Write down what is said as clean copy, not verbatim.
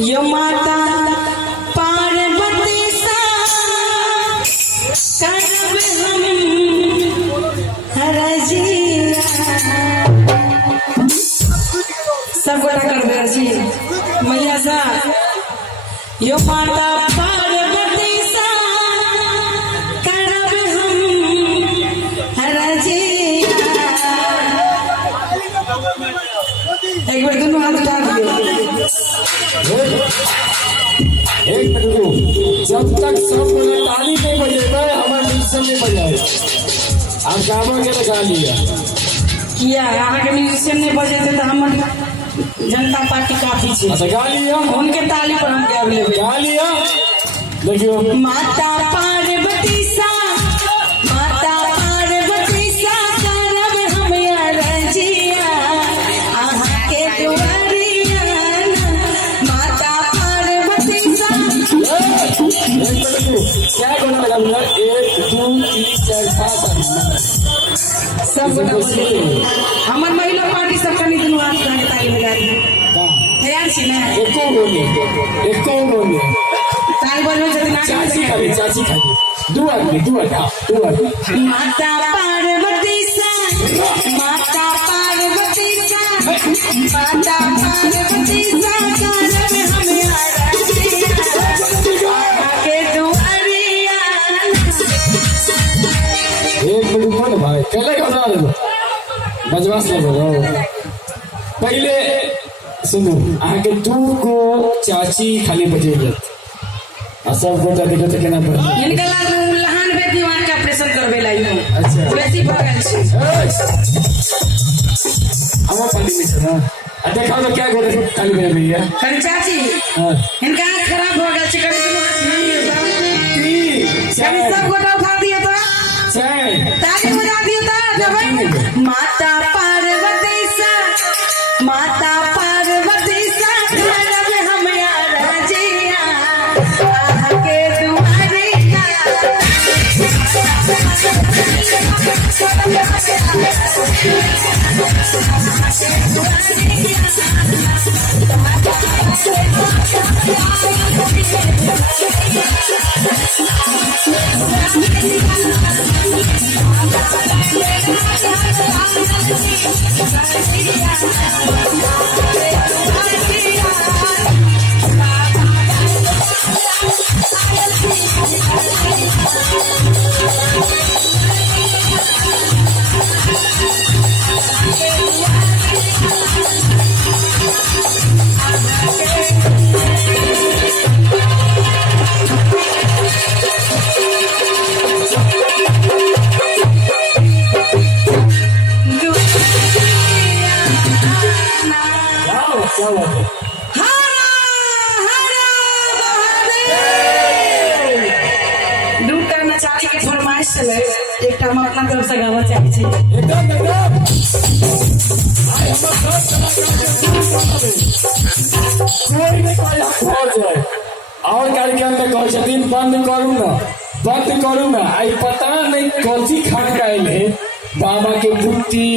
यो माता पार्वती सा करब हम रजिया सब गोटा करबे जी मैया सा यो माता पार्वती सा करब हम रजिया। एक बार दोनों हाथ उठा दो। एक मिनट, जब तक सब लोग ताली नहीं बजेगा हमारा म्यूजिशियन नहीं बजाए। आप गावा के लगा लिया किया यहाँ के म्यूजिशियन नहीं बजे थे तो हम जनता पार्टी काफी छे। अच्छा गा लिया, उनके ताली पर हम क्या बोले गा लिया। देखियो माता पार्वती सा करब हम रजिया आहा के दुआरिया माता पार्वती सा। देखो क्या गोला लगा दूंगा 1 2 3 4 5 सब गोटा बजे हमर महिला पार्टी सब कनी दिन हाथ काहे ताली लगा दी तैयार छी ना एको गोले ताली बजबै छथिन चाची खाली दू आदमी माता पार्वती सा माता पार्वती सा कारण हमें आके दुआरिया एक मिनट बोल भाई कले गाना बजवास लगो पहले सुनो आगे तू को चाची खाली बजेले सब गोटा देखो तो केना पर इनका लहान बेटी वहां के ऑपरेशन करबे लाई हो अच्छा बेसी भ गेल छै हम पाली में ना देखा तो क्या गोटा खाली बजे भैया कनी चाची इनका आँख खराब हो गेल छै कनी सब गोटा उठा दियो तो ताली बजा दियो तो जबै माता पार्वती सा माता पार्वती सा कारण हम राजिया आके दुआरिया एक हम अपना तरफ से गावा चाहे छी एकदम कोई नहीं कोई हो जाए और कार्यक्रम में कह छथिन बंद करू ना आई पता नहीं कौन सी खान का बाबा के बुद्धि